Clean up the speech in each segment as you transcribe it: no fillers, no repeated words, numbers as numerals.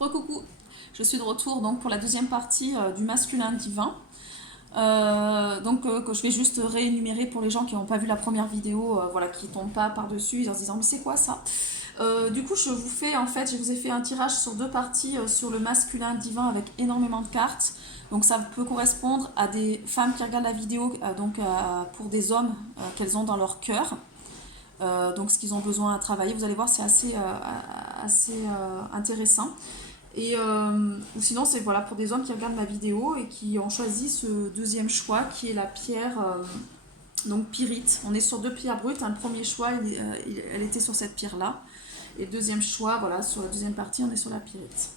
Recoucou, je suis de retour donc pour la deuxième partie du masculin divin. Que je vais juste réénumérer pour les gens qui n'ont pas vu la première vidéo, voilà, qui ne tombent pas par-dessus en se disant mais c'est quoi ça. Du coup, je vous ai fait un tirage sur deux parties sur le masculin divin avec énormément de cartes. Donc ça peut correspondre à des femmes qui regardent la vidéo, pour des hommes qu'elles ont dans leur cœur. Donc ce qu'ils ont besoin à travailler, vous allez voir, c'est assez intéressant. Ou sinon, c'est voilà, pour des hommes qui regardent ma vidéo et qui ont choisi ce deuxième choix qui est la pierre donc pyrite. On est sur deux pierres brutes. Un premier choix, elle était sur cette pierre-là. Et le deuxième choix, voilà, sur la deuxième partie, on est sur la pyrite.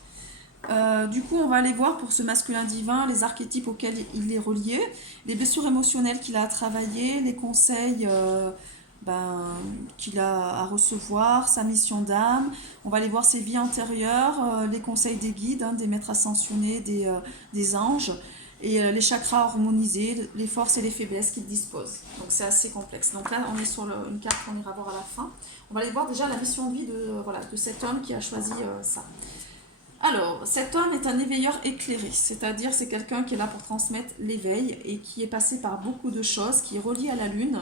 Du coup, on va aller voir pour ce masculin divin les archétypes auxquels il est relié, les blessures émotionnelles qu'il a à travailler, les conseils qu'il a à recevoir, sa mission d'âme. On va aller voir ses vies antérieures, les conseils des guides, des maîtres ascensionnés, des anges, et les chakras harmonisés, les forces et les faiblesses qu'il dispose. Donc c'est assez complexe. Donc là, on est sur une carte qu'on ira voir à la fin. On va aller voir déjà la mission de vie de cet homme qui a choisi ça. Alors, cet homme est un éveilleur éclairé, c'est-à-dire c'est quelqu'un qui est là pour transmettre l'éveil et qui est passé par beaucoup de choses, qui est relié à la lune.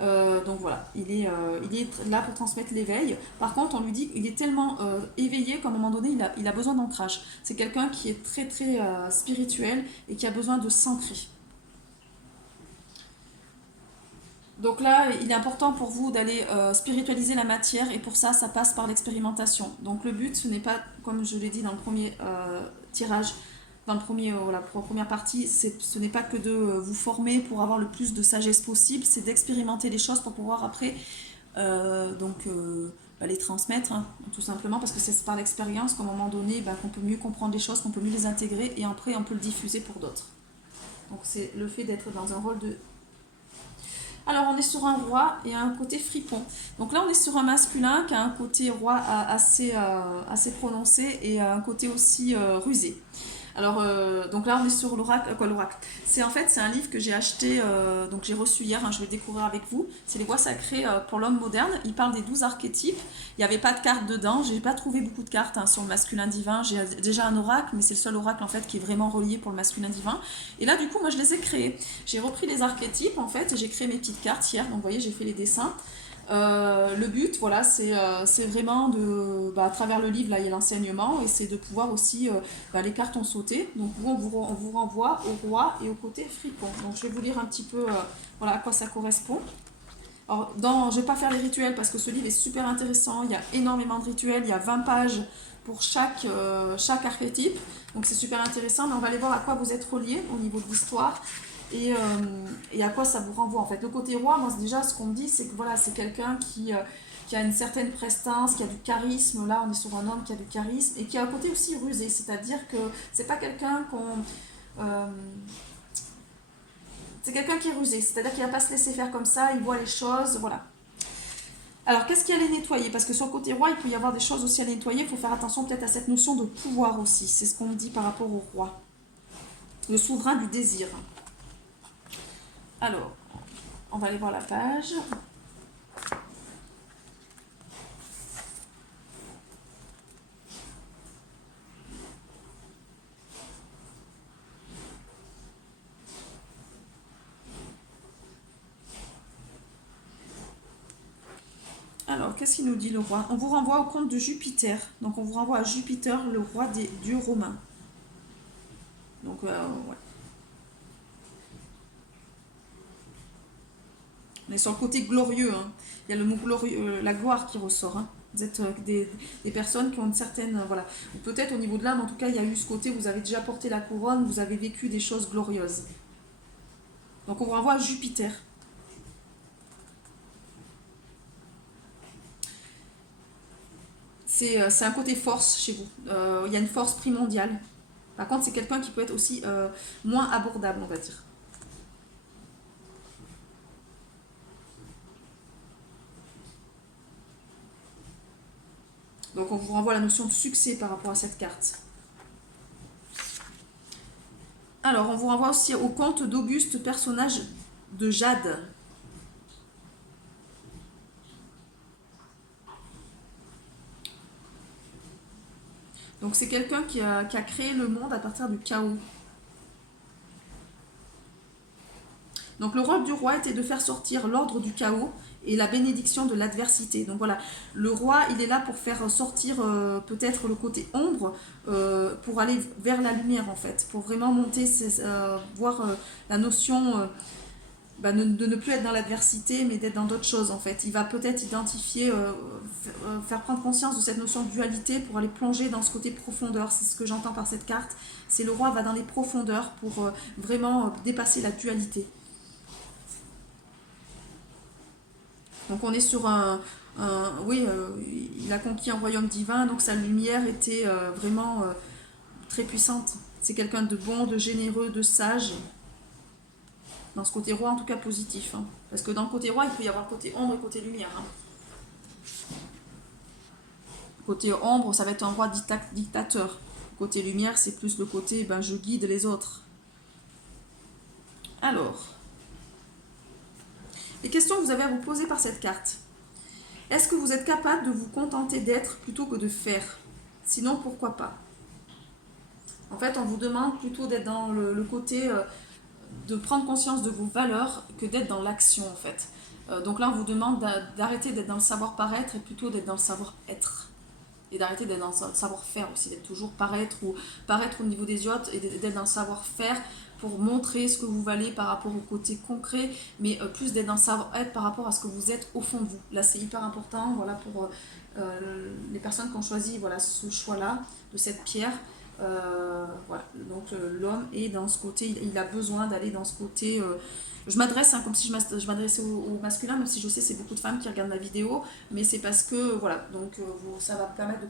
Donc voilà, il est là pour transmettre l'éveil. Par contre, on lui dit qu'il est tellement éveillé qu'à un moment donné, il a besoin d'ancrage. C'est quelqu'un qui est très très spirituel et qui a besoin de s'ancrer. Donc là, il est important pour vous d'aller spiritualiser la matière et pour ça, ça passe par l'expérimentation. Donc le but, ce n'est pas, comme je l'ai dit dans le premier tirage, pour la première partie, ce n'est pas que de vous former pour avoir le plus de sagesse possible, c'est d'expérimenter les choses pour pouvoir après les transmettre, tout simplement, parce que c'est par l'expérience qu'à un moment donné, qu'on peut mieux comprendre les choses, qu'on peut mieux les intégrer et après on peut le diffuser pour d'autres. Donc c'est le fait d'être dans un rôle de... Alors, on est sur un roi et un côté fripon. Donc là, on est sur un masculin qui a un côté roi assez prononcé et un côté aussi rusé. Alors, donc là, on est sur l'oracle. Quoi, l'oracle? C'est un livre que j'ai acheté, donc j'ai reçu hier, je vais découvrir avec vous. C'est les voies sacrées pour l'homme moderne. Il parle des 12 archétypes. Il n'y avait pas de cartes dedans. J'ai pas trouvé beaucoup de cartes sur le masculin divin. J'ai déjà un oracle, mais c'est le seul oracle en fait qui est vraiment relié pour le masculin divin. Et là, du coup, moi, je les ai créés. J'ai repris les archétypes en fait et j'ai créé mes petites cartes hier. Donc, vous voyez, j'ai fait les dessins. Le but, voilà, c'est vraiment à travers le livre, là, il y a l'enseignement, et c'est de pouvoir aussi, les cartes ont sauté, donc on vous renvoie au roi et au côté fripon. Donc je vais vous lire un petit peu, voilà, à quoi ça correspond. Alors, je ne vais pas faire les rituels parce que ce livre est super intéressant, il y a énormément de rituels, il y a 20 pages pour chaque archétype, donc c'est super intéressant, mais on va aller voir à quoi vous êtes reliés au niveau de l'histoire et à quoi ça vous renvoie en fait. Le côté roi, moi déjà ce qu'on me dit c'est que voilà, c'est quelqu'un qui a une certaine prestance, qui a du charisme. Là on est sur un homme qui a du charisme et qui a un côté aussi rusé, c'est-à-dire que c'est pas quelqu'un c'est quelqu'un qui est rusé, c'est-à-dire qu'il va pas se laisser faire comme ça, il voit les choses, voilà. Alors qu'est-ce qu'il y a à les nettoyer? Parce que sur le côté roi il peut y avoir des choses aussi à nettoyer, il faut faire attention peut-être à cette notion de pouvoir aussi, c'est ce qu'on me dit par rapport au roi. Le souverain du désir. Alors, on va aller voir la page. Alors, qu'est-ce qu'il nous dit le roi? On vous renvoie au conte de Jupiter. Donc, on vous renvoie à Jupiter, le roi des dieux romains. Donc, ouais. On est sur le côté glorieux. Il y a le mot glorieux, la gloire qui ressort. Vous êtes des personnes qui ont une certaine... voilà. Peut-être au niveau de l'âme, en tout cas, il y a eu ce côté, vous avez déjà porté la couronne, vous avez vécu des choses glorieuses. Donc, on vous renvoie à Jupiter. C'est un côté force chez vous. Il y a une force primordiale. Par contre, c'est quelqu'un qui peut être aussi moins abordable, on va dire. Donc on vous renvoie à la notion de succès par rapport à cette carte. Alors, on vous renvoie aussi au conte d'Auguste, personnage de Jade. Donc c'est quelqu'un qui a créé le monde à partir du chaos. Donc le rôle du roi était de faire sortir l'ordre du chaos et la bénédiction de l'adversité. Donc voilà, le roi, il est là pour faire sortir peut-être le côté ombre, pour aller vers la lumière en fait, pour vraiment monter, voir la notion de ne plus être dans l'adversité, mais d'être dans d'autres choses en fait. Il va peut-être identifier, faire prendre conscience de cette notion de dualité pour aller plonger dans ce côté profondeur. C'est ce que j'entends par cette carte. C'est le roi va dans les profondeurs pour vraiment dépasser la dualité. Donc on est sur oui, il a conquis un royaume divin, donc sa lumière était vraiment très puissante. C'est quelqu'un de bon, de généreux, de sage. Dans ce côté roi, en tout cas positif. Hein. Parce que dans le côté roi, il peut y avoir côté ombre et côté lumière. Hein. Côté ombre, ça va être un roi dictateur. Côté lumière, c'est plus le côté je guide les autres. Alors, les questions que vous avez à vous poser par cette carte. Est-ce que vous êtes capable de vous contenter d'être plutôt que de faire? Sinon, pourquoi pas? En fait, on vous demande plutôt d'être dans le côté de prendre conscience de vos valeurs que d'être dans l'action, en fait. Donc là, on vous demande d'arrêter d'être dans le savoir-paraître et plutôt d'être dans le savoir-être. Et d'arrêter d'être dans le savoir-faire aussi, d'être toujours paraître au niveau des autres et d'être dans le savoir-faire pour montrer ce que vous valez par rapport au côté concret, mais plus d'être dans le savoir-être par rapport à ce que vous êtes au fond de vous. Là, c'est hyper important, voilà, pour les personnes qui ont choisi ce choix-là, de cette pierre. Voilà, donc l'homme est dans ce côté, il a besoin d'aller dans ce côté. Je m'adresse comme si je m'adressais au masculin, même si je sais c'est beaucoup de femmes qui regardent ma vidéo, mais c'est parce que voilà, donc ça va vous permettre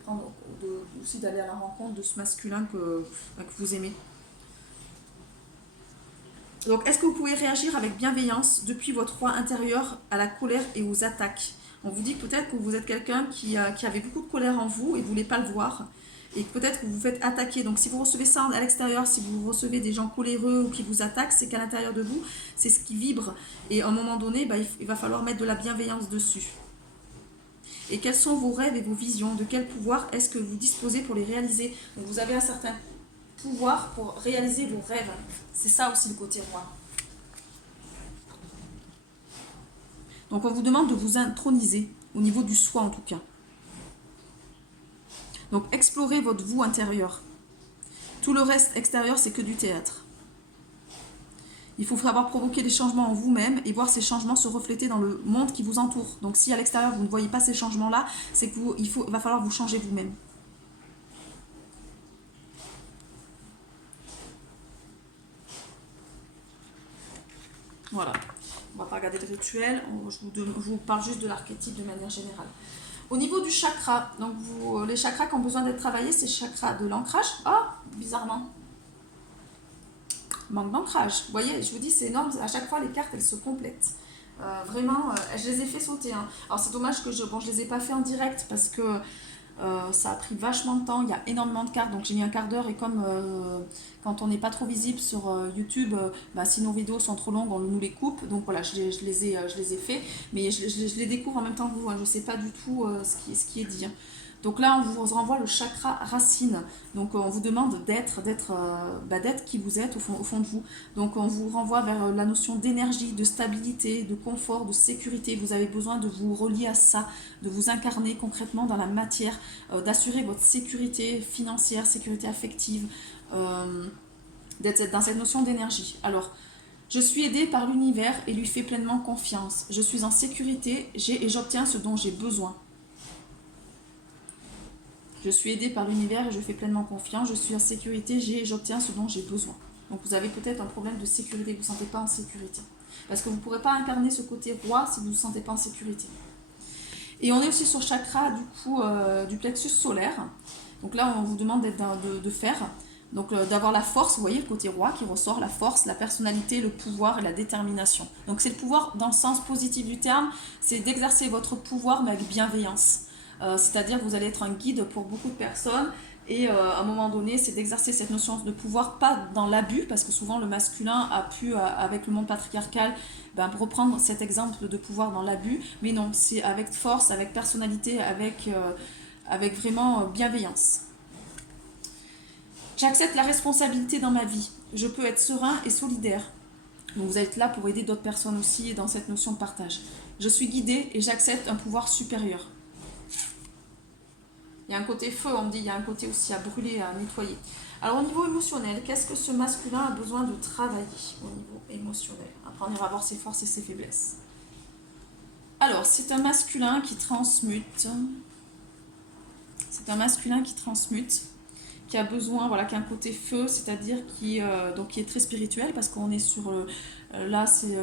aussi d'aller à la rencontre de ce masculin que vous aimez. Donc, est-ce que vous pouvez réagir avec bienveillance depuis votre roi intérieur à la colère et aux attaques? On vous dit peut-être que vous êtes quelqu'un qui avait beaucoup de colère en vous et vous ne voulez pas le voir. Et peut-être que vous vous faites attaquer. Donc, si vous recevez ça à l'extérieur, si vous recevez des gens coléreux ou qui vous attaquent, c'est qu'à l'intérieur de vous, c'est ce qui vibre. Et à un moment donné, il va falloir mettre de la bienveillance dessus. Et quels sont vos rêves et vos visions? De quel pouvoir est-ce que vous disposez pour les réaliser? Donc, vous avez un certain pouvoir pour réaliser vos rêves. C'est ça aussi le côté roi. Donc on vous demande de vous introniser, au niveau du soi en tout cas. Donc explorez votre vous intérieur. Tout le reste extérieur, c'est que du théâtre. Il faut savoir provoquer des changements en vous-même et voir ces changements se refléter dans le monde qui vous entoure. Donc si à l'extérieur vous ne voyez pas ces changements-là, c'est qu'il va falloir vous changer vous-même. Voilà, on va pas regarder le rituel, je vous parle juste de l'archétype de manière générale. Au niveau du chakra, donc les chakras qui ont besoin d'être travaillés, c'est le chakra de l'ancrage. Ah, bizarrement. Manque d'ancrage. Vous voyez, je vous dis, c'est énorme, à chaque fois les cartes elles se complètent. Vraiment, je les ai fait sauter. Hein. Alors c'est dommage que je les ai pas fait en direct parce que ça a pris vachement de temps, il y a énormément de cartes, donc j'ai mis un quart d'heure et comme quand on n'est pas trop visible sur YouTube, si nos vidéos sont trop longues, on nous les coupe, donc voilà, je les ai fait, mais je les découvre en même temps que vous, hein, je ne sais pas du tout ce qui est dit. Hein. Donc là, on vous renvoie le chakra racine. Donc on vous demande d'être qui vous êtes au fond de vous. Donc on vous renvoie vers la notion d'énergie, de stabilité, de confort, de sécurité. Vous avez besoin de vous relier à ça, de vous incarner concrètement dans la matière, d'assurer votre sécurité financière, sécurité affective, d'être dans cette notion d'énergie. Alors, je suis aidée par l'univers et lui fais pleinement confiance. Je suis en sécurité, et j'obtiens ce dont j'ai besoin. Je suis aidée par l'univers et je fais pleinement confiance. Je suis en sécurité, et j'obtiens ce dont j'ai besoin. Donc vous avez peut-être un problème de sécurité, vous ne vous sentez pas en sécurité. Parce que vous ne pourrez pas incarner ce côté roi si vous ne vous sentez pas en sécurité. Et on est aussi sur le chakra du plexus solaire. Donc là, on vous demande de faire. Donc d'avoir la force, vous voyez le côté roi qui ressort, la force, la personnalité, le pouvoir et la détermination. Donc c'est le pouvoir dans le sens positif du terme, c'est d'exercer votre pouvoir mais avec bienveillance. C'est-à-dire que vous allez être un guide pour beaucoup de personnes et à un moment donné, c'est d'exercer cette notion de pouvoir, pas dans l'abus, parce que souvent le masculin a pu, avec le monde patriarcal, reprendre cet exemple de pouvoir dans l'abus, mais non, c'est avec force, avec personnalité, avec vraiment bienveillance. J'accepte la responsabilité dans ma vie. Je peux être serein et solidaire. Donc vous êtes là pour aider d'autres personnes aussi dans cette notion de partage. Je suis guidée et j'accepte un pouvoir supérieur. Il y a un côté feu, on me dit, il y a un côté aussi à brûler, à nettoyer. Alors au niveau émotionnel, qu'est-ce que ce masculin a besoin de travailler au niveau émotionnel? Après on ira voir ses forces et ses faiblesses. Alors c'est un masculin qui transmute. C'est un masculin qui transmute, qui a besoin, voilà, qui a un côté feu, c'est-à-dire donc qui est très spirituel, parce qu'on est sur, là c'est,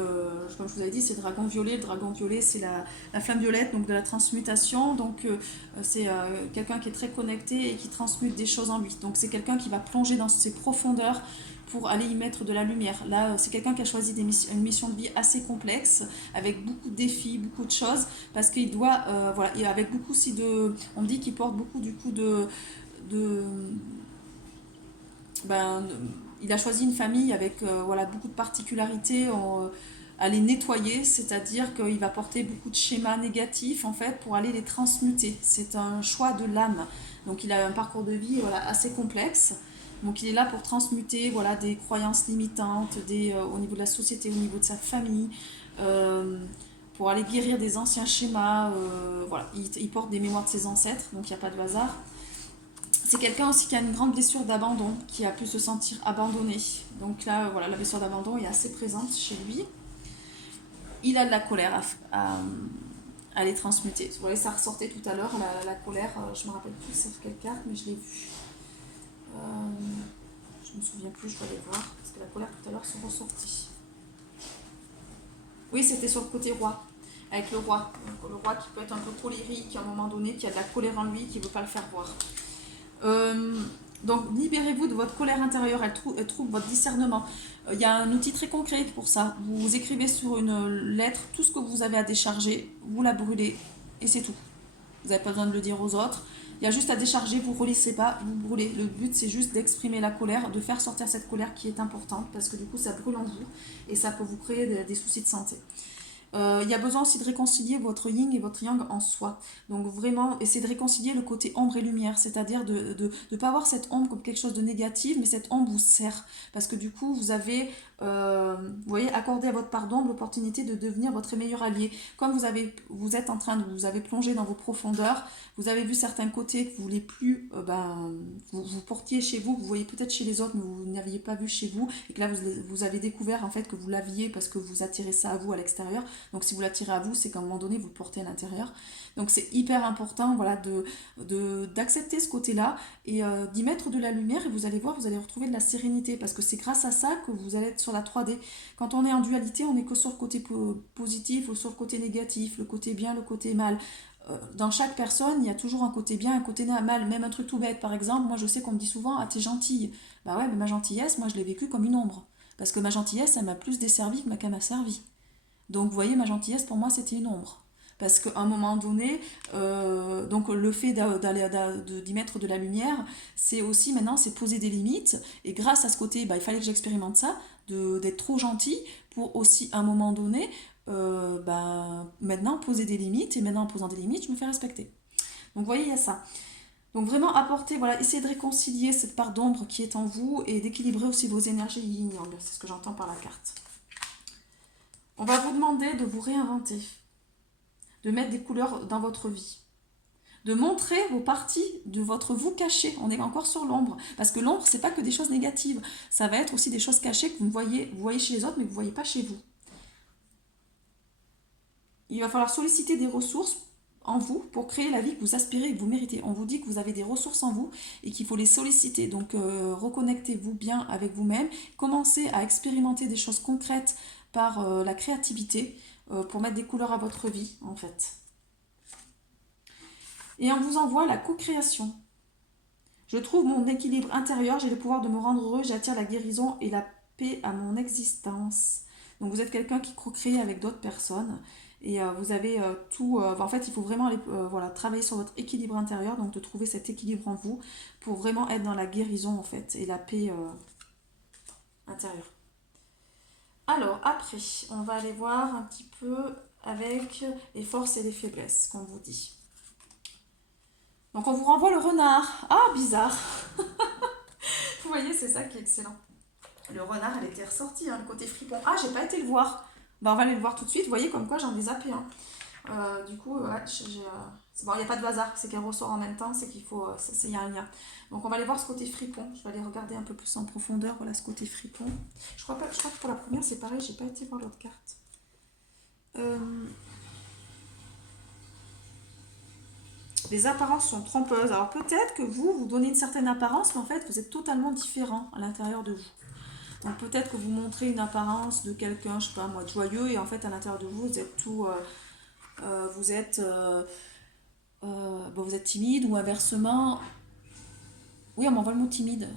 comme je vous avais dit, c'est le dragon violet c'est la flamme violette, donc de la transmutation, donc c'est quelqu'un qui est très connecté et qui transmute des choses en lui, donc c'est quelqu'un qui va plonger dans ses profondeurs pour aller y mettre de la lumière. Là, c'est quelqu'un qui a choisi une mission de vie assez complexe, avec beaucoup de défis, beaucoup de choses, parce qu'il doit, voilà, et avec beaucoup aussi de, on me dit qu'il porte beaucoup du coup de ben, il a choisi une famille avec voilà, beaucoup de particularités à les nettoyer, c'est-à-dire qu'il va porter beaucoup de schémas négatifs en fait pour aller les transmuter. C'est un choix de l'âme. Donc il a un parcours de vie voilà, assez complexe. Donc il est là pour transmuter voilà, des croyances limitantes au niveau de la société, au niveau de sa famille, pour aller guérir des anciens schémas. Voilà. Il porte des mémoires de ses ancêtres, donc il n'y a pas de hasard. C'est quelqu'un aussi qui a une grande blessure d'abandon, qui a pu se sentir abandonné. Donc là, voilà, la blessure d'abandon est assez présente chez lui. Il a de la colère à les transmuter. Vous voyez, ça ressortait tout à l'heure, la colère. Je me rappelle plus sur quelle carte, mais je l'ai vue. Je me souviens plus, je dois aller voir, parce que la colère tout à l'heure sont ressorties. Oui, c'était sur le côté roi, avec le roi. Donc, le roi qui peut être un peu colérique à un moment donné, qui a de la colère en lui, qui ne veut pas le faire voir. Donc libérez-vous de votre colère intérieure, elle trouve votre discernement. Il y a un outil très concret pour ça. Vous écrivez sur une lettre tout ce que vous avez à décharger, vous la brûlez et c'est tout. Vous n'avez pas besoin de le dire aux autres. Il y a juste à décharger, vous ne relissez pas, vous brûlez. Le but c'est juste d'exprimer la colère, de faire sortir cette colère qui est importante parce que du coup ça brûle en vous et ça peut vous créer des soucis de santé. Il y a besoin aussi de réconcilier votre yin et votre yang en soi. Donc vraiment, essayer de réconcilier le côté ombre et lumière, c'est-à-dire de ne pas voir cette ombre comme quelque chose de négatif, mais cette ombre vous sert. Parce que du coup, vous avez, vous voyez, accordé à votre part d'ombre l'opportunité de devenir votre meilleur allié. Comme vous êtes en train de vous avez plongé dans vos profondeurs, vous avez vu certains côtés que vous voulez plus, vous portiez chez vous, que vous voyez peut-être chez les autres, mais vous n'aviez pas vu chez vous, et que là vous avez découvert en fait que vous l'aviez parce que vous attirez ça à vous à l'extérieur. Donc si vous l'attirez à vous, c'est qu'à un moment donné, vous le portez à l'intérieur. Donc c'est hyper important voilà, d'accepter ce côté-là et d'y mettre de la lumière et vous allez voir, vous allez retrouver de la sérénité parce que c'est grâce à ça que vous allez être sur la 3D. Quand on est en dualité, on n'est que sur le côté positif ou sur le côté négatif, le côté bien, le côté mal. Dans chaque personne, il y a toujours un côté bien, un côté mal. Même un truc tout bête, par exemple, moi je sais qu'on me dit souvent « Ah, t'es gentille ». Bah ouais, mais ma gentillesse, moi je l'ai vécue comme une ombre. Parce que ma gentillesse, elle m'a plus desservi que qu'elle m'a servi. Donc vous voyez, ma gentillesse, pour moi, c'était une ombre. Parce qu'à un moment donné, donc le fait d'y mettre de la lumière, c'est aussi maintenant, c'est poser des limites. Et grâce à ce côté, il fallait que j'expérimente ça, d'être trop gentil pour aussi, à un moment donné, maintenant poser des limites. Et maintenant, en posant des limites, je me fais respecter. Donc vous voyez, il y a ça. Donc vraiment apporter, voilà, essayer de réconcilier cette part d'ombre qui est en vous et d'équilibrer aussi vos énergies yin-yang. C'est ce que j'entends par la carte. On va vous demander de vous réinventer, de mettre des couleurs dans votre vie, de montrer vos parties de votre vous caché. On est encore sur l'ombre, parce que l'ombre, c'est pas que des choses négatives, ça va être aussi des choses cachées que vous voyez chez les autres, mais que vous ne voyez pas chez vous. Il va falloir solliciter des ressources en vous pour créer la vie que vous aspirez et que vous méritez. On vous dit que vous avez des ressources en vous et qu'il faut les solliciter. Donc reconnectez-vous bien avec vous-même, commencez à expérimenter des choses concrètes par la créativité pour mettre des couleurs à votre vie en fait. Et on vous envoie la co-création. Je trouve mon équilibre intérieur, j'ai le pouvoir de me rendre heureux, j'attire la guérison et la paix à mon existence. Donc vous êtes quelqu'un qui co-crée avec d'autres personnes et vous avez tout... en fait, il faut vraiment aller, travailler sur votre équilibre intérieur, donc de trouver cet équilibre en vous pour vraiment être dans la guérison en fait et la paix intérieure. Alors après, on va aller voir un petit peu avec les forces et les faiblesses qu'on vous dit. Donc on vous renvoie le renard. Ah, bizarre. Vous c'est ça qui est excellent. Le renard, elle était ressortie, hein, le côté fripon. Ah, j'ai pas été le voir. Bah, on va aller le voir tout de suite. Vous voyez comme quoi j'en ai zappé. Hein. Du coup, ouais, bon, il n'y a pas de hasard, c'est qu'elle ressort en même temps, c'est qu'il faut, il y a un lien. Donc on va aller voir ce côté fripon. Je vais aller regarder un peu plus en profondeur. Voilà ce côté fripon. Je crois que pour la première c'est pareil. J'ai pas été voir l'autre carte. Les apparences sont trompeuses. Alors peut-être que vous donnez une certaine apparence, mais en fait vous êtes totalement différent à l'intérieur de vous. Donc peut-être que vous montrez une apparence de quelqu'un, je sais pas moi, de joyeux, et en fait à l'intérieur de vous, vous êtes tout, bon, vous êtes timide, ou inversement, oui, on m'envoie le mot timide.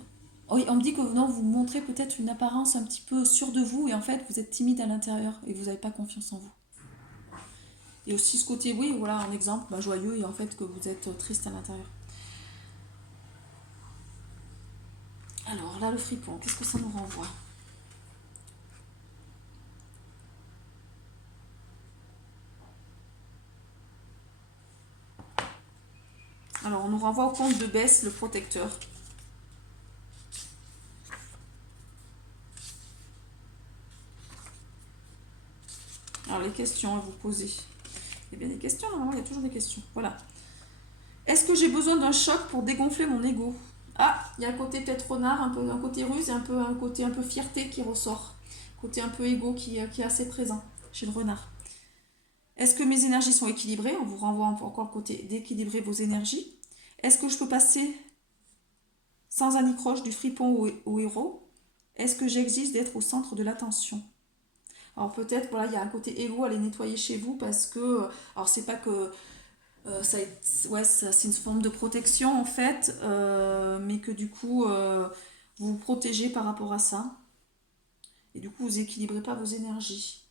Oui, on me dit que non, vous montrez peut-être une apparence un petit peu sûre de vous, et en fait vous êtes timide à l'intérieur et vous n'avez pas confiance en vous. Et aussi ce côté, oui, voilà, un exemple, bah, joyeux, et en fait que vous êtes triste à l'intérieur. Alors là, le fripon, qu'est-ce que ça nous renvoie? Alors on nous renvoie au compte de baisse, le protecteur. Alors les questions à vous poser. Eh bien des questions, normalement il y a toujours des questions. Voilà. Est-ce que j'ai besoin d'un choc pour dégonfler mon ego? Ah, il y a un côté peut-être renard, un côté ruse et un côté un peu fierté qui ressort. Côté un peu égo qui est assez présent chez le renard. Est-ce que mes énergies sont équilibrées? On vous renvoie encore le côté d'équilibrer vos énergies. Est-ce que je peux passer sans anicroche du fripon au héros? Est-ce que j'existe d'être au centre de l'attention? Alors peut-être, voilà, il y a un côté égo à les nettoyer chez vous parce que, alors c'est pas que c'est une forme de protection en fait, mais que du coup vous vous protégez par rapport à ça et du coup vous équilibrez pas vos énergies.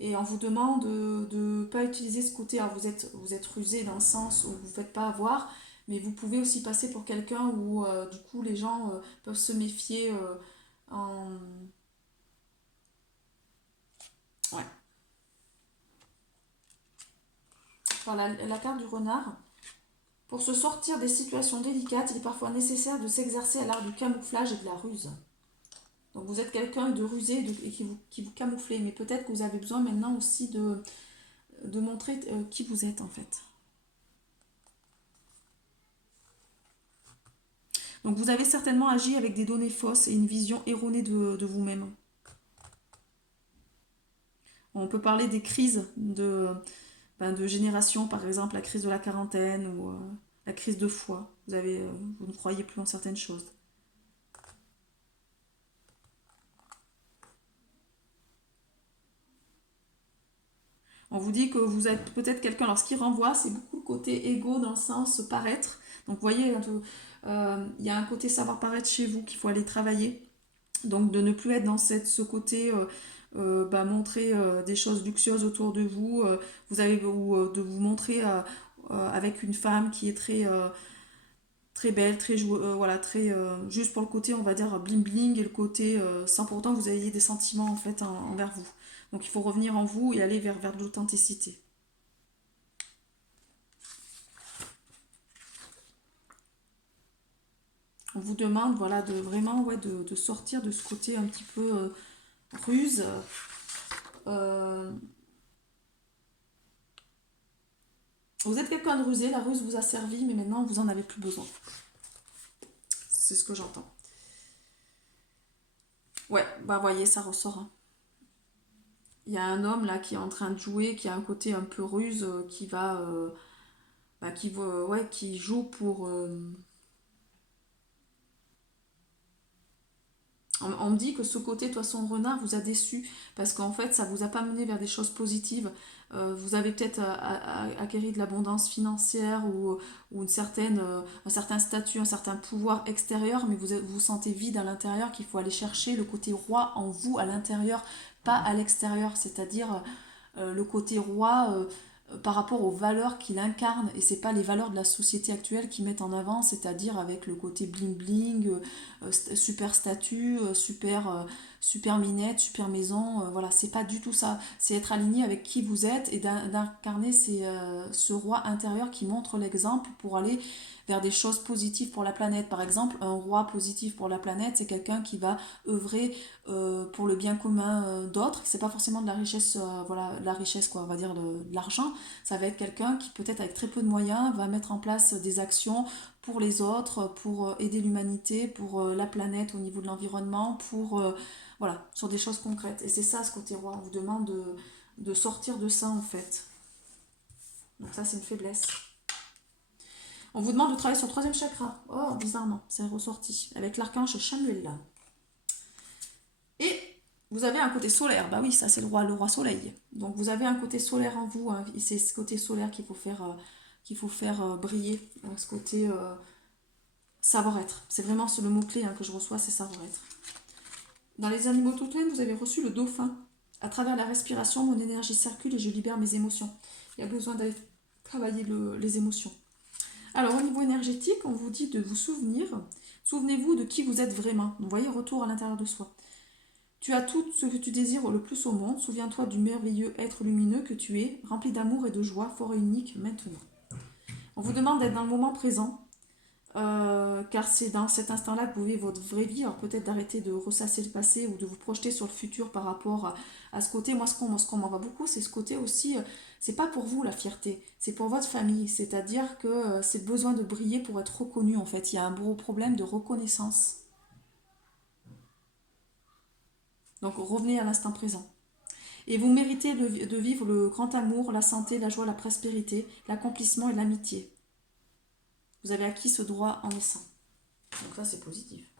Et on vous demande de ne pas utiliser ce côté. Alors vous êtes rusé dans le sens où vous ne faites pas avoir, mais vous pouvez aussi passer pour quelqu'un où du coup les gens peuvent se méfier en... Ouais. Voilà la carte du renard. Pour se sortir des situations délicates, il est parfois nécessaire de s'exercer à l'art du camouflage et de la ruse. Donc vous êtes quelqu'un de rusé et qui vous camouflez, mais peut-être que vous avez besoin maintenant aussi de montrer qui vous êtes en fait. Donc vous avez certainement agi avec des données fausses et une vision erronée de vous-même. On peut parler des crises de génération, par exemple la crise de la quarantaine ou la crise de foi. Vous ne croyez plus en certaines choses. On vous dit que vous êtes peut-être quelqu'un, alors ce qui renvoie, c'est beaucoup le côté égo dans le sens paraître. Donc vous voyez, il y a un côté savoir paraître chez vous qu'il faut aller travailler. Donc de ne plus être dans ce côté montrer des choses luxueuses autour de vous, ou de vous montrer avec une femme qui est très belle, voilà, très juste pour le côté on va dire bling bling et le côté sans pourtant que vous ayez des sentiments en fait envers vous. Donc il faut revenir en vous et aller vers de l'authenticité. On vous demande voilà de vraiment de sortir de ce côté un petit peu ruse. Euh, vous êtes quelqu'un de rusé, la ruse vous a servi, mais maintenant vous en avez plus besoin. C'est ce que j'entends. Ouais, bah voyez, ça ressort. Hein. Il y a un homme là qui est en train de jouer, qui a un côté un peu ruse, qui joue pour. On me dit que ce côté, de toute façon, renard vous a déçu parce qu'en fait, ça vous a pas mené vers des choses positives. Vous avez peut-être acquéri de l'abondance financière ou un certain statut, un certain pouvoir extérieur, mais vous vous sentez vide à l'intérieur, qu'il faut aller chercher le côté roi en vous à l'intérieur, pas à l'extérieur. C'est-à-dire le côté roi par rapport aux valeurs qu'il incarne et c'est pas les valeurs de la société actuelle qui mettent en avant, c'est-à-dire avec le côté bling bling, super statut, super minette, super maison, voilà, c'est pas du tout ça. C'est être aligné avec qui vous êtes et d'incarner ce roi intérieur qui montre l'exemple pour aller vers des choses positives pour la planète. Par exemple, un roi positif pour la planète, c'est quelqu'un qui va œuvrer pour le bien commun d'autres. C'est pas forcément de la richesse, voilà, de la richesse quoi, on va dire de l'argent. Ça va être quelqu'un qui peut-être avec très peu de moyens va mettre en place des actions pour les autres, pour aider l'humanité, pour la planète au niveau de l'environnement, pour voilà, sur des choses concrètes. Et c'est ça ce côté roi. On vous demande de sortir de ça en fait. Donc ça c'est une faiblesse. On vous demande de travailler sur le troisième chakra. Oh, bizarrement, c'est ressorti. Avec l'archange Chamuel. Et vous avez un côté solaire. Bah oui, ça c'est le roi soleil. Donc vous avez un côté solaire en vous. Hein, et c'est ce côté solaire qu'il faut faire briller. Ce côté savoir-être. C'est vraiment le mot-clé hein, que je reçois, c'est savoir-être. Dans les animaux totems, vous avez reçu le dauphin. À travers la respiration, mon énergie circule et je libère mes émotions. Il y a besoin d'aller travailler les émotions. Alors, au niveau énergétique, on vous dit de vous souvenir. Souvenez-vous de qui vous êtes vraiment. Vous voyez, retour à l'intérieur de soi. Tu as tout ce que tu désires le plus au monde. Souviens-toi du merveilleux être lumineux que tu es, rempli d'amour et de joie, fort et unique maintenant. On vous demande d'être dans le moment présent. Car c'est dans cet instant-là que vous vivez votre vraie vie. Alors peut-être d'arrêter de ressasser le passé ou de vous projeter sur le futur par rapport à ce côté. Moi, ce qu'on m'en va beaucoup, c'est ce côté aussi. C'est pas pour vous la fierté, c'est pour votre famille. C'est-à-dire que c'est le besoin de briller pour être reconnu en fait. Il y a un gros problème de reconnaissance. Donc revenez à l'instant présent. Et vous méritez de vivre le grand amour, la santé, la joie, la prospérité, l'accomplissement et l'amitié. Vous avez acquis ce droit en naissant. Donc ça, c'est positif.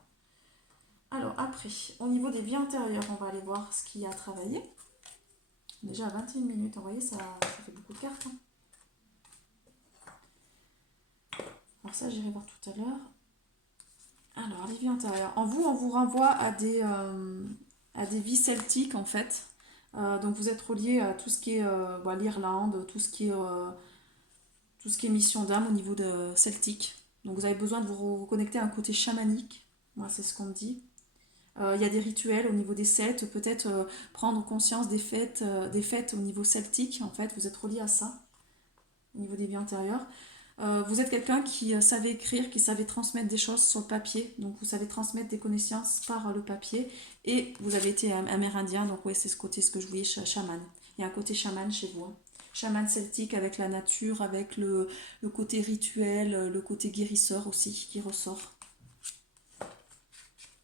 Alors après, au niveau des vies antérieures, on va aller voir ce qu'il y a à travailler. Déjà à 21 minutes, vous voyez, ça fait beaucoup de cartes. Hein. Alors ça, j'irai voir tout à l'heure. Alors, les vies antérieures. En vous, on vous renvoie à des vies celtiques, en fait. Donc vous êtes relié à tout ce qui est l'Irlande, tout ce qui est mission d'âme au niveau de celtique. Donc vous avez besoin de vous reconnecter à un côté chamanique. Moi, c'est ce qu'on me dit. Il y a des rituels au niveau des Celtes, peut-être prendre conscience des fêtes au niveau celtique, en fait, vous êtes relié à ça, au niveau des vies antérieures. Vous êtes quelqu'un qui savait écrire, qui savait transmettre des choses sur le papier, donc vous savez transmettre des connaissances par le papier, et vous avez été amérindien, donc oui, c'est ce que je voyais, chaman. Il y a un côté chaman chez vous. Hein. Chaman celtique avec la nature, avec le côté rituel, le côté guérisseur aussi qui ressort.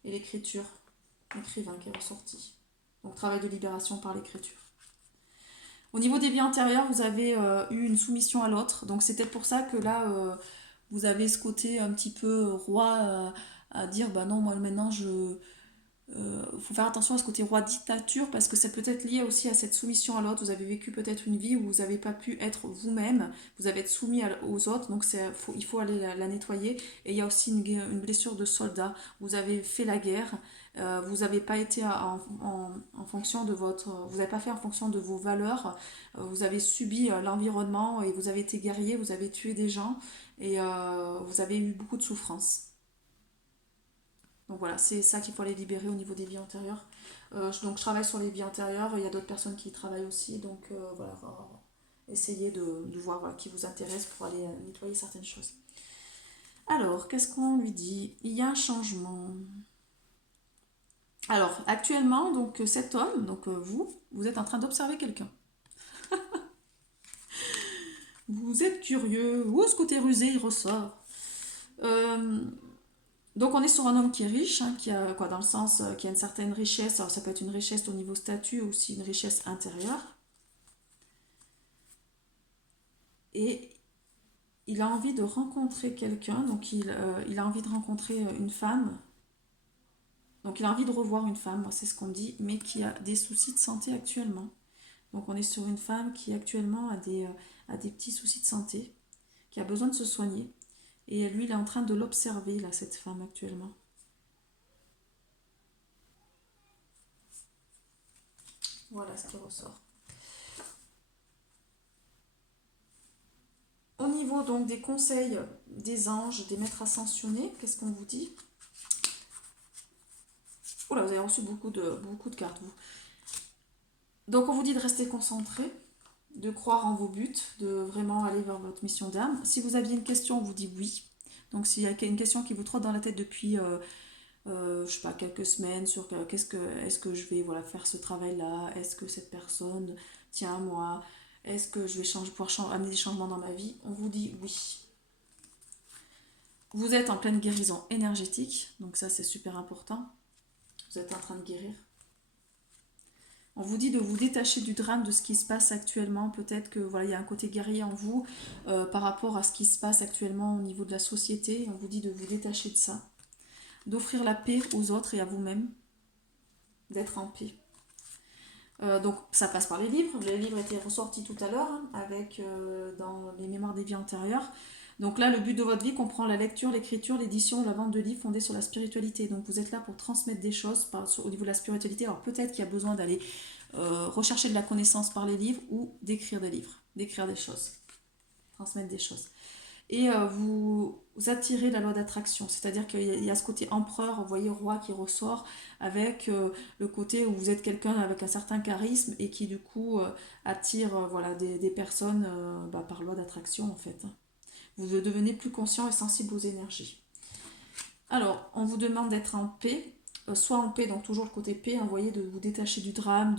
Et l'écriture. Écrivain qui est ressorti. Donc travail de libération par l'écriture. Au niveau des vies antérieures, vous avez eu une soumission à l'autre. Donc c'est peut-être pour ça que là, vous avez ce côté un petit peu roi à dire, bah non, moi maintenant faut faire attention à ce côté roi dictature parce que c'est peut-être lié aussi à cette soumission à l'autre. Vous avez vécu peut-être une vie où vous n'avez pas pu être vous-même, vous avez été soumis aux autres, donc il faut aller la nettoyer. Et il y a aussi une blessure de soldat. Vous avez fait la guerre, vous n'avez pas été en fonction de vous n'avez pas fait en fonction de vos valeurs. Vous avez subi l'environnement et vous avez été guerrier, vous avez tué des gens et vous avez eu beaucoup de souffrance. Donc voilà, c'est ça qu'il faut aller libérer au niveau des vies antérieures. Donc je travaille sur les vies antérieures, il y a d'autres personnes qui y travaillent aussi, donc voilà, essayez de voir voilà, qui vous intéresse pour aller nettoyer certaines choses. Alors, qu'est-ce qu'on lui dit? Il y a un changement. Alors, actuellement, donc cet homme, donc vous êtes en train d'observer quelqu'un. Vous êtes curieux, ce côté rusé, il ressort. Donc on est sur un homme qui est riche, hein, qui a quoi dans le sens qui a une certaine richesse. Alors ça peut être une richesse au niveau statut ou aussi une richesse intérieure. Et il a envie de rencontrer quelqu'un, donc il a envie de rencontrer une femme. Donc il a envie de revoir une femme, moi c'est ce qu'on me dit, mais qui a des soucis de santé actuellement. Donc on est sur une femme qui actuellement a des petits soucis de santé, qui a besoin de se soigner. Et lui il est en train de l'observer, là, cette femme actuellement. Voilà ce qui ressort. Au niveau donc des conseils des anges, des maîtres ascensionnés, qu'est-ce qu'on vous dit? Oula, vous avez reçu beaucoup de cartes, vous. Donc on vous dit de rester concentré, de croire en vos buts, de vraiment aller vers votre mission d'âme. Si vous aviez une question, on vous dit oui. Donc s'il y a une question qui vous trotte dans la tête depuis, je sais pas, quelques semaines, sur est-ce que je vais voilà, faire ce travail-là, est-ce que cette personne tient à moi, est-ce que je vais pouvoir amener des changements dans ma vie, on vous dit oui. Vous êtes en pleine guérison énergétique, donc ça c'est super important. Vous êtes en train de guérir. On vous dit de vous détacher du drame de ce qui se passe actuellement. Peut-être que voilà, il y a un côté guerrier en vous par rapport à ce qui se passe actuellement au niveau de la société. On vous dit de vous détacher de ça, d'offrir la paix aux autres et à vous-même, d'être en paix. Donc ça passe par les livres. Les livres étaient ressortis tout à l'heure avec dans les mémoires des vies antérieures. Donc là, le but de votre vie comprend la lecture, l'écriture, l'édition, la vente de livres fondés sur la spiritualité. Donc vous êtes là pour transmettre des choses au niveau de la spiritualité. Alors peut-être qu'il y a besoin d'aller rechercher de la connaissance par les livres ou d'écrire des livres, d'écrire des choses, transmettre des choses. Et vous attirez la loi d'attraction, c'est-à-dire qu'il y a ce côté empereur, vous voyez, roi qui ressort, avec le côté où vous êtes quelqu'un avec un certain charisme et qui du coup attire voilà, des personnes par loi d'attraction en fait. Vous devenez plus conscient et sensible aux énergies. Alors, on vous demande d'être en paix, soit en paix, donc toujours le côté paix, vous voyez, de vous détacher du drame,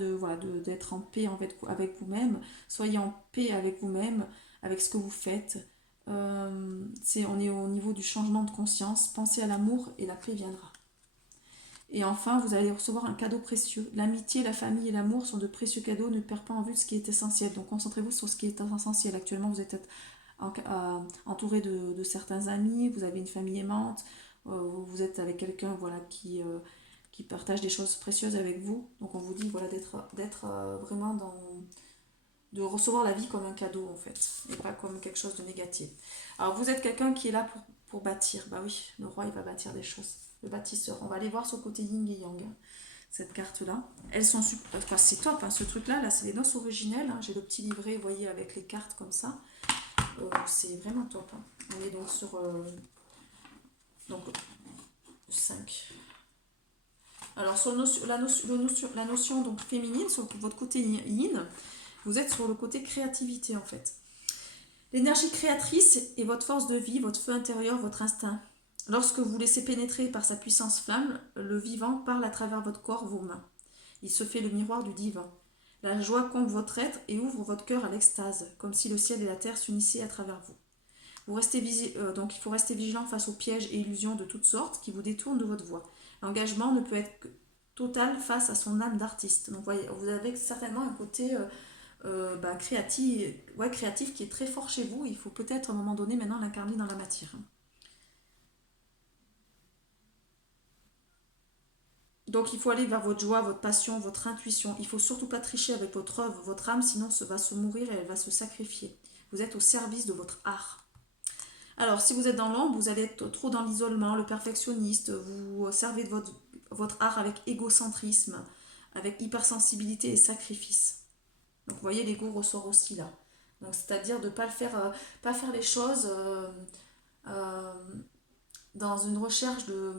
d'être en paix avec vous-même. Soyez en paix avec vous-même, avec ce que vous faites. On est au niveau du changement de conscience. Pensez à l'amour et la paix viendra. Et enfin, vous allez recevoir un cadeau précieux. L'amitié, la famille et l'amour sont de précieux cadeaux. Ne perdez pas en vue de ce qui est essentiel. Donc concentrez-vous sur ce qui est essentiel. Actuellement, vous êtes entouré de certains amis, vous avez une famille aimante, vous êtes avec quelqu'un voilà, qui partage des choses précieuses avec vous. Donc on vous dit voilà, d'être vraiment de recevoir la vie comme un cadeau en fait, et pas comme quelque chose de négatif. Alors vous êtes quelqu'un qui est là pour bâtir. Bah oui, le roi il va bâtir des choses. Le bâtisseur. On va aller voir sur le côté yin et yang. Cette carte-là. Elles sont super. Enfin, c'est top, hein, ce truc-là. Là, c'est les noces originelles. Hein. J'ai le petit livret, vous voyez, avec les cartes comme ça. C'est vraiment top. Hein. On est donc sur donc 5. Alors sur la notion donc féminine, sur votre côté yin, vous êtes sur le côté créativité en fait. L'énergie créatrice est votre force de vie, votre feu intérieur, votre instinct. Lorsque vous laissez pénétrer par sa puissance flamme, le vivant parle à travers votre corps, vos mains. Il se fait le miroir du divin. La joie comble votre être et ouvre votre cœur à l'extase, comme si le ciel et la terre s'unissaient à travers vous. Donc il faut rester vigilant face aux pièges et illusions de toutes sortes qui vous détournent de votre voie. L'engagement ne peut être que total face à son âme d'artiste. Donc vous avez certainement un côté créatif qui est très fort chez vous. Il faut peut-être à un moment donné maintenant l'incarner dans la matière. Donc il faut aller vers votre joie, votre passion, votre intuition. Il ne faut surtout pas tricher avec votre œuvre, votre âme, sinon elle va se mourir et elle va se sacrifier. Vous êtes au service de votre art. Alors si vous êtes dans l'ombre, vous allez être trop dans l'isolement, le perfectionniste, vous servez de votre art avec égocentrisme, avec hypersensibilité et sacrifice. Donc vous voyez, l'ego ressort aussi là. Donc c'est-à-dire de ne pas faire les choses dans une recherche de...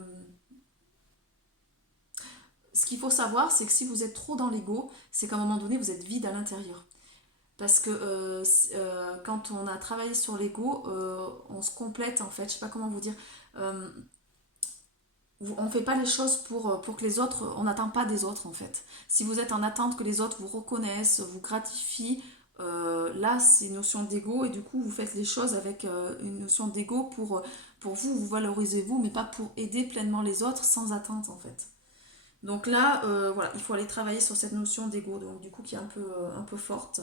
Ce qu'il faut savoir, c'est que si vous êtes trop dans l'ego, c'est qu'à un moment donné, vous êtes vide à l'intérieur. Parce que quand on a travaillé sur l'ego, on se complète en fait, je sais pas comment vous dire. On ne fait pas les choses pour que les autres, on n'attend pas des autres en fait. Si vous êtes en attente que les autres vous reconnaissent, vous gratifient, là c'est une notion d'ego et du coup vous faites les choses avec une notion d'ego pour vous, vous valorisez vous, mais pas pour aider pleinement les autres sans attente en fait. Donc là, voilà, il faut aller travailler sur cette notion d'ego, donc du coup qui est un peu forte.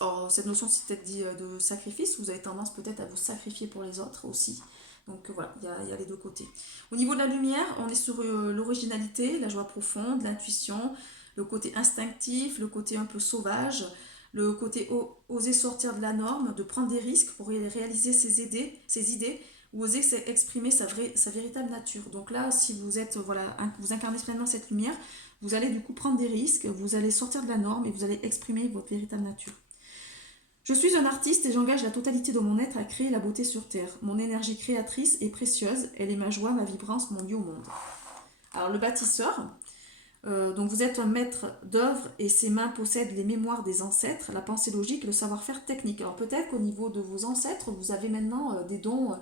Or, cette notion, c'est peut-être dit de sacrifice, vous avez tendance peut-être à vous sacrifier pour les autres aussi. Donc voilà, il y a les deux côtés. Au niveau de la lumière, on est sur l'originalité, la joie profonde, l'intuition, le côté instinctif, le côté un peu sauvage, le côté oser sortir de la norme, de prendre des risques pour réaliser ses idées, ou oser exprimer sa véritable nature. Donc là, si vous êtes, voilà, vous incarnez pleinement cette lumière, vous allez du coup prendre des risques, vous allez sortir de la norme et vous allez exprimer votre véritable nature. Je suis un artiste et j'engage la totalité de mon être à créer la beauté sur Terre. Mon énergie créatrice est précieuse, elle est ma joie, ma vibrance, mon lieu au monde. Alors le bâtisseur, donc vous êtes un maître d'œuvre et ses mains possèdent les mémoires des ancêtres, la pensée logique et le savoir-faire technique. Alors peut-être qu'au niveau de vos ancêtres, vous avez maintenant des dons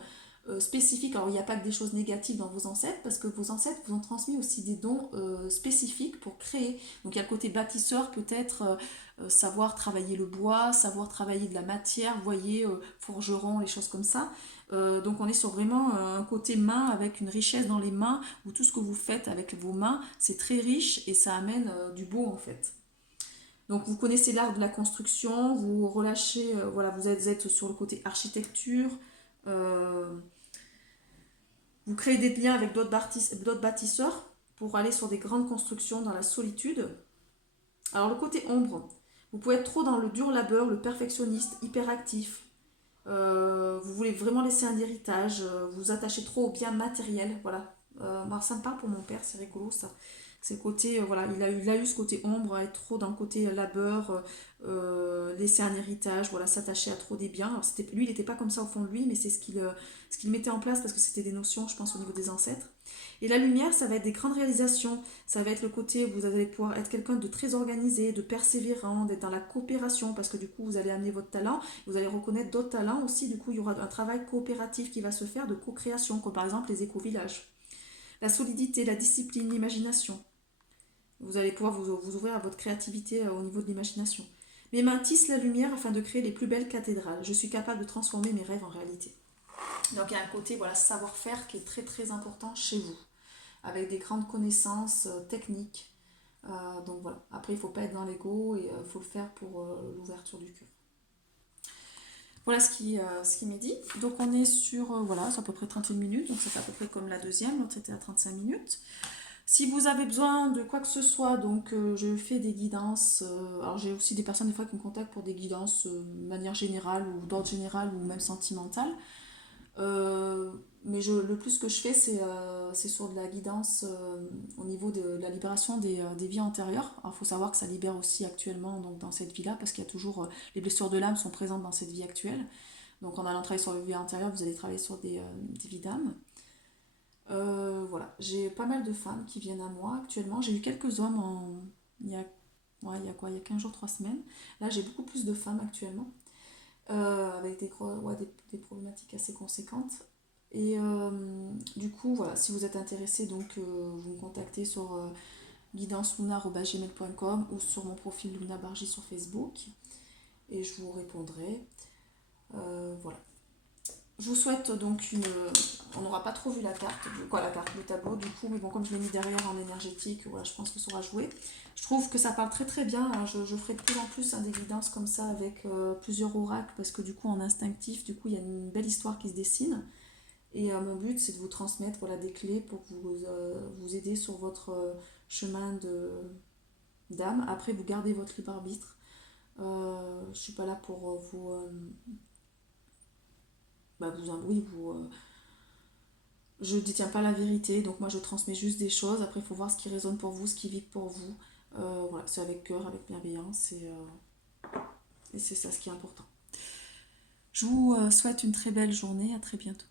spécifiques. Alors il n'y a pas que des choses négatives dans vos ancêtres, parce que vos ancêtres vous ont transmis aussi des dons spécifiques pour créer. Donc il y a le côté bâtisseur, peut-être savoir travailler le bois, savoir travailler de la matière, vous voyez, forgeron, les choses comme ça. Donc on est sur vraiment un côté main avec une richesse dans les mains où tout ce que vous faites avec vos mains c'est très riche et ça amène du beau en fait. Donc vous connaissez l'art de la construction, vous relâchez, voilà, vous êtes sur le côté architecture, euh, vous créez des liens avec d'autres bâtisseurs pour aller sur des grandes constructions dans la solitude. Alors le côté ombre, vous pouvez être trop dans le dur labeur, le perfectionniste, hyperactif. Vous voulez vraiment laisser un héritage, vous vous attachez trop aux biens matériels, voilà. Moi, ça me parle pour mon père, c'est rigolo ça. C'est le côté, voilà, il a eu ce côté ombre, à être trop dans le côté labeur, laisser un héritage, voilà, s'attacher à trop des biens. Alors, lui, il n'était pas comme ça au fond de lui, mais c'est ce qu'il mettait en place parce que c'était des notions, je pense, au niveau des ancêtres. Et la lumière, ça va être des grandes réalisations, ça va être le côté où vous allez pouvoir être quelqu'un de très organisé, de persévérant, d'être dans la coopération, parce que du coup, vous allez amener votre talent, vous allez reconnaître d'autres talents aussi, du coup, il y aura un travail coopératif qui va se faire de co-création, comme par exemple les éco-villages. La solidité, la discipline, l'imagination. Vous allez pouvoir vous ouvrir à votre créativité au niveau de l'imagination. Mes mains tissent la lumière afin de créer les plus belles cathédrales. Je suis capable de transformer mes rêves en réalité. Donc il y a un côté voilà, savoir-faire qui est très très important chez vous, avec des grandes connaissances techniques. Donc voilà, après il ne faut pas être dans l'ego et il faut le faire pour l'ouverture du cœur. Voilà ce qui m'est dit. Donc on est sur, voilà, c'est à peu près 31 minutes, donc c'est à peu près comme la deuxième, l'autre était à 35 minutes. Si vous avez besoin de quoi que ce soit, donc je fais des guidances. Alors j'ai aussi des personnes des fois qui me contactent pour des guidances de manière générale ou d'ordre général ou même sentimentale. Euh, mais le plus que je fais, c'est sur de la guidance au niveau de la libération des vies antérieures. Alors il faut savoir que ça libère aussi actuellement donc, dans cette vie-là, parce qu'il y a toujours les blessures de l'âme sont présentes dans cette vie actuelle. Donc en allant travailler sur les vies antérieures, vous allez travailler sur des vies d'âme. Voilà, j'ai pas mal de femmes qui viennent à moi actuellement. J'ai eu quelques hommes il y a, ouais, il y a quoi, il y a 15 jours, 3 semaines. Là, j'ai beaucoup plus de femmes actuellement, avec ouais, des problématiques assez conséquentes. Et du coup, voilà, si vous êtes intéressé, donc vous me contactez sur guidanceluna@gmail.com ou sur mon profil Luna Bargy sur Facebook et je vous répondrai. Voilà. Je vous souhaite donc une. On n'aura pas trop vu la carte, la carte, le tableau du coup, mais bon, comme je l'ai mis derrière en énergétique, voilà, je pense que ça aura joué. Je trouve que ça parle très très bien, hein. Je ferai de plus en plus des guidances comme ça avec plusieurs oracles, parce que du coup, en instinctif, du coup, il y a une belle histoire qui se dessine. Et mon but, c'est de vous transmettre voilà, des clés pour vous aider sur votre chemin d'âme. Après, vous gardez votre libre arbitre. Je ne suis pas là pour oui, je ne détiens pas la vérité, donc moi je transmets juste des choses. Après, il faut voir ce qui résonne pour vous, ce qui vibre pour vous. Voilà, c'est avec cœur, avec bienveillance, et c'est ça ce qui est important. Je vous souhaite une très belle journée, à très bientôt.